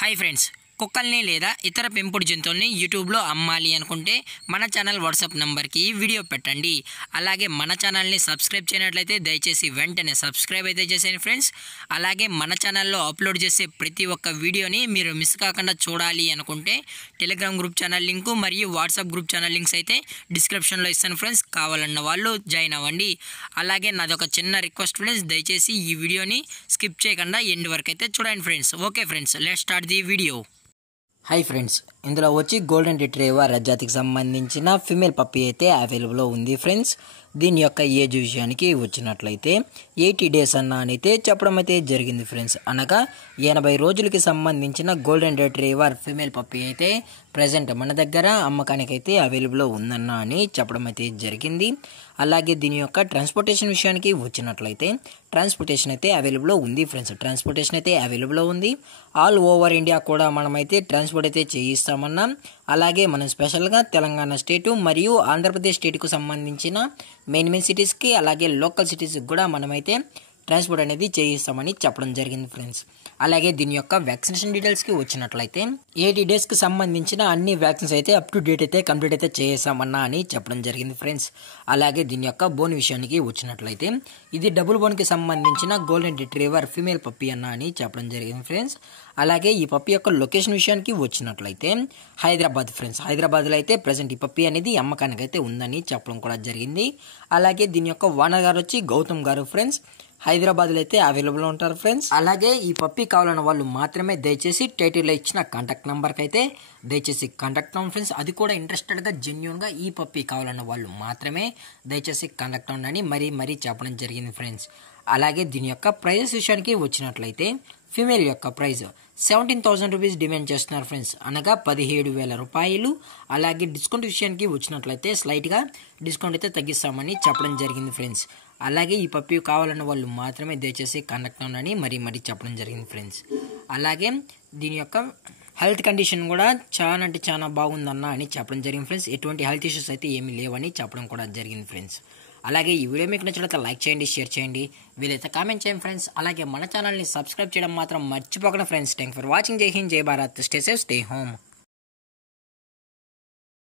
Hi friends, కుక్కల్ని లేదా ఇతర పెంపుడు జంతువుల్ని యూట్యూబ్లో అమ్మాలి అనుకుంటే మన ఛానల్ వాట్సాప్ నెంబర్కి వీడియో పెట్టండి. అలాగే మన ఛానల్ని సబ్స్క్రైబ్ చేయనట్లయితే దయచేసి వెంటనే సబ్స్క్రైబ్ అయితే చేసేయండి ఫ్రెండ్స్. అలాగే మన ఛానల్లో అప్లోడ్ చేసే ప్రతి ఒక్క వీడియోని మీరు మిస్ కాకుండా చూడాలి అనుకుంటే టెలిగ్రామ్ గ్రూప్ ఛానల్ లింకు మరియు వాట్సాప్ గ్రూప్ ఛానల్ లింక్స్ అయితే డిస్క్రిప్షన్లో ఇస్తాను ఫ్రెండ్స్. కావాలన్న వాళ్ళు జాయిన్ అవ్వండి. అలాగే నాదొక చిన్న రిక్వెస్ట్ ఫ్రెండ్స్, దయచేసి ఈ వీడియోని స్కిప్ చేయకుండా ఎండ్ వరకు అయితే చూడండి friends. Okay friends, let's start the video. Hi friends, ఇందులో వచ్చి గోల్డెన్ రిట్రీవర్ జాతికి సంబంధించిన ఫీమేల్ పప్పీ అయితే అవైలబుల్లో ఉంది ఫ్రెండ్స్. దీని యొక్క ఏజ్ విషయానికి వచ్చినట్లయితే 80 days అయితే చెప్పడం అయితే జరిగింది ఫ్రెండ్స్. అనగా 80 రోజులకి సంబంధించిన గోల్డెన్ రిట్రీవర్ ఫీమేల్ పప్పీ అయితే ప్రజెంట్ మన దగ్గర అమ్మకానికి అయితే అవైలబుల్లో ఉందన్న అని చెప్పడం అయితే జరిగింది. అలాగే దీని యొక్క ట్రాన్స్పోర్టేషన్ విషయానికి వచ్చినట్లయితే ట్రాన్స్పోర్టేషన్ అయితే అవైలబుల్లో ఉంది ఫ్రెండ్స్. ట్రాన్స్పోర్టేషన్ అయితే అవైలబుల్లో ఉంది. ఆల్ ఓవర్ ఇండియా కూడా మనమైతే ట్రాన్స్పోర్ట్ అయితే చేయిస్తామన్నాం. అలాగే మనం స్పెషల్గా తెలంగాణ స్టేటు మరియు ఆంధ్రప్రదేశ్ స్టేట్కు సంబంధించిన మెయిన్ సిటీస్కి అలాగే లోకల్ సిటీస్కి కూడా మనమైతే ట్రాన్స్పోర్ట్ అనేది చేయిస్తామని చెప్పడం జరిగింది ఫ్రెండ్స్. అలాగే దీని యొక్క వ్యాక్సినేషన్ డీటెయిల్స్కి వచ్చినట్లయితే 80 daysకి సంబంధించిన అన్ని వ్యాక్సిన్స్ అయితే అప్ టు డేట్ అయితే కంప్లీట్ అయితే చేసామన్నా అని చెప్పడం జరిగింది ఫ్రెండ్స్. అలాగే దీని యొక్క బోన్ విషయానికి వచ్చినట్లయితే ఇది డబుల్ బోన్కి సంబంధించిన గోల్డెన్ రిట్రీవర్ ఫీమేల్ పప్పీ అన్న అని చెప్పడం జరిగింది ఫ్రెండ్స్. అలాగే ఈ పప్పీ యొక్క లొకేషన్ విషయానికి వచ్చినట్లయితే హైదరాబాద్ ఫ్రెండ్స్. హైదరాబాద్లో అయితే ప్రజెంట్ ఈ పప్పీ అనేది అమ్మకానికి అయితే ఉందని చెప్పడం కూడా జరిగింది. అలాగే దీని యొక్క ఓనర్ గారు వచ్చి గౌతమ్ గారు ఫ్రెండ్స్. హైదరాబాద్లో అయితే అవైలబుల్ ఉంటారు ఫ్రెండ్స్. అలాగే ఈ పప్పీ కావాలన్న వాళ్ళు మాత్రమే దయచేసి టైటిల్లో ఇచ్చిన కాంటాక్ట్ నెంబర్కి అయితే దయచేసి కాంటాక్ట్ అవ్వండి ఫ్రెండ్స్. అది కూడా ఇంట్రెస్టెడ్గా జెన్యున్గా ఈ పప్పీ కావాలన్న వాళ్ళు మాత్రమే దయచేసి కాంటాక్ట్ అవ్వండి మరీ చెప్పడం జరిగింది ఫ్రెండ్స్. అలాగే దీని యొక్క ప్రైజెస్ విషయానికి వచ్చినట్లయితే ఫీమేల్ యొక్క ప్రైజ్ 17,000 రూపీస్ డిమాండ్ చేస్తున్నారు ఫ్రెండ్స్. అనగా 17,000 రూపాయలు. అలాగే డిస్కౌంట్ విషయానికి వచ్చినట్లయితే స్లైట్గా డిస్కౌంట్ అయితే తగ్గిస్తామని చెప్పడం జరిగింది ఫ్రెండ్స్. అలాగే ఈ పప్పీ కావాలన్న వాళ్ళు మాత్రమే దయచేసి కాంటాక్ట్ అవ్వండి మరీ చెప్పడం జరిగింది ఫ్రెండ్స్. అలాగే దీని యొక్క హెల్త్ కండిషన్ కూడా చాలా అంటే చాలా బాగుందన్న అని చెప్పడం జరిగింది ఫ్రెండ్స్. ఎటువంటి హెల్త్ ఇష్యూస్ అయితే ఏమీ లేవని చెప్పడం కూడా జరిగింది ఫ్రెండ్స్. అలాగే ఈ వీడియో మీకు నచ్చినట్లయితే లైక్ చేయండి, షేర్ చేయండి, వీలైతే కామెంట్ చేయండి ఫ్రెండ్స్. అలాగే మన ఛానల్ని సబ్స్క్రైబ్ చేయడం మాత్రం మర్చిపోకండి ఫ్రెండ్స్. Thank for watching. జై హింద్, జై Bharat, stay safe, stay home.